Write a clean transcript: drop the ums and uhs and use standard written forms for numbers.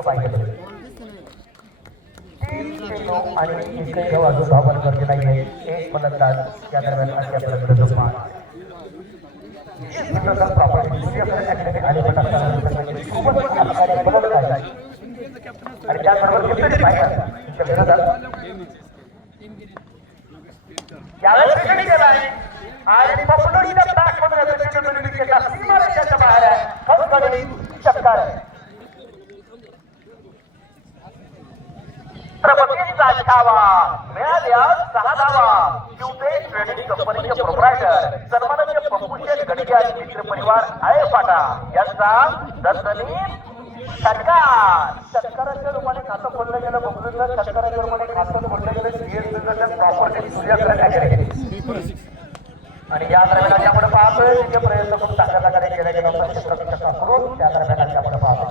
तो पाहिजे 3-9 आणि एकही धाव अजून धावपण करते नाहीये. एक फलंदाज या दरम्यान अद्यापर्यंत जोपान प्रॉपर्टी सूर्यकर अकॅडमी आणि गटात खूपच आघाडी बनवत आहे आणि त्याचबरोबर किती पाहिजे विरोधात यावेळेस क्रिकेट केला आहे आणि पकडूनच्या बॅटमधून त्याच्याकडून विकेटला सीमारेषेच्या बाहेर आहे. खडखडीत षटकार आहे. प्रगतीचा छावा मिळाल्या 6 धावा. शिवते ट्रेडिंग कंपनीचे प्रोप्रायटर सन्माननीय पप्पूशेठ गडगे आणि मित्र परिवार आळे फाटा यांचा दणदणीत षटकार. षटकाराच्या रूपाने खातं खोललं गेलं. बघून षटकाराच्या रूपाने खातं खोललं गेलं. प्रॉपर्टी सूर्यकर अकॅडमी आणि या दरम्यान आपण पाहतोय तिथे प्रयत्न खूप चांगल्या प्रकारे केला गेला होता. क्षेत्ररक्षक करून त्या दरम्यान आपण पाहतो